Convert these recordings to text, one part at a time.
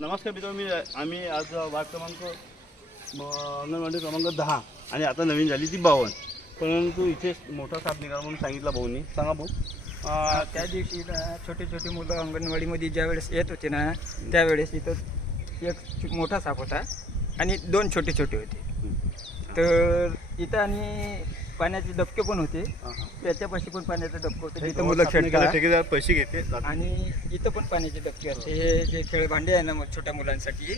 नमस्कार मित्र मी आम्ही आज वार्ड क्रमांक अंगणवाडी क्रमांक दहा आणि आता नवीन झाली ती बावन्न परंतु इथे मोठा साप निघाला म्हणून सांगितलं भाऊनी. सांगा भाऊ. आ, त्या दिवशी ना छोटे छोटे मुलं अंगणवाडीमध्ये ज्या वेळेस येत होते ना त्यावेळेस इथं एक मोठा साप होता आणि दोन छोटे छोटे होते तर इथं आणि पाण्याचे डबके पण होते. त्याच्यापाशी पण पाण्याचं डबकं होतं. तिथं मुलं खेळतात ठेकेदार पैसे घेते आणि इथं पण पाण्याचे डबके असते. हे जे खेळभांडे आहे ना मग छोट्या मुलांसाठी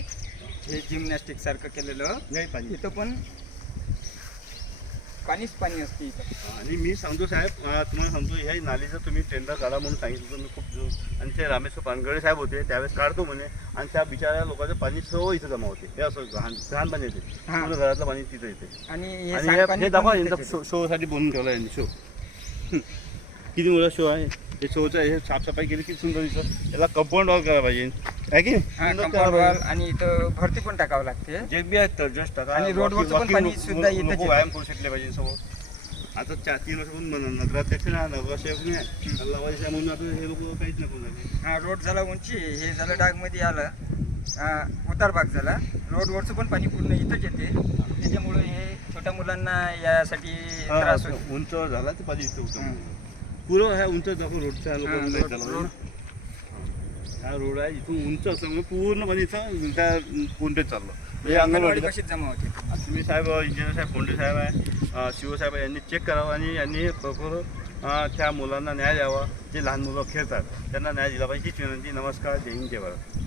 हे जिमनॅस्टिक सारखं केलेलं. नाही पाणी इथं पण पाणीच पाणी असते इथं. आणि मी सांगतो साहेब अं, तुम्हाला सांगतो ह्या नालीचं तुम्ही टेंडर काढा म्हणून सांगितलं. मी खूप दिवस आणि ते रामेश्वर पानगडे साहेब होते त्यावेळेस काढतो म्हणे. आणि त्या बिचाऱ्या लोकांचं पाणी सर्व इथं जमा होते. हे असं घाण घाण पाणी येते. हां. पूर्ण घरातलं पाणी तिथं येते. आणि हे आणि हे- सांडपाणी हे पण दाखवा इथंच यांचा येतं. शो शोसाठी बनवून ठेवला यांनी शो. किती मोठा शो आहे. हे शोचं हे साफसफाई केली किती सुंदर दिसत. याला कंपाऊंड वॉल करायला पाहिजे. आहे की? हा सुंदर कंपाऊंड करायला वॉल पाहिजे. आणि इथं भरती पण टाकावं लागते. जे बी आहेत तर जस्ट टाका आणि रोडवरचं पण पाणी सुद्धा येतं. व्यायाम करू शकले पाहिजे समोर. आता चार तीन वर्षापासून नगराध्यक्ष ना नगरसेवक नाही. म्हणून आता हे लोक काहीच हा रोड झाला उंची हे झालं डागमध्ये आलं. हा, उतार भाग झाला. रोडवरचं पण पाणी पूर्ण इथंच येते. त्याच्यामुळे हे छोट्या मुलांना यासाठी त्रास होतो. उंच झाला ते पाहिजे इथं हं. पुरं ह्या उंच दाखव रोडच्या हां, लोकांना रोड- झाला रोड. पाहिजे ना. हा रोड आहे इथून उंच असल्यामुळे पूर्णपणे इथं त्या कोणते चाललं. म्हणजे अंगणवाडी अंगणवाडीला कशीच जमा होते? तुम्ही साहेब इंजिनियर साहेब कोंडे साहेब आहे. शिवसाहेब यांनी चेक करावं आणि यांनी खरोखर अं, त्या मुलांना न्याय द्यावा. जे लहान मुलं खेळतात त्यांना न्याय दिला पाहिजे. हीच विनंती. नमस्कार. जय हिंद जय भारत.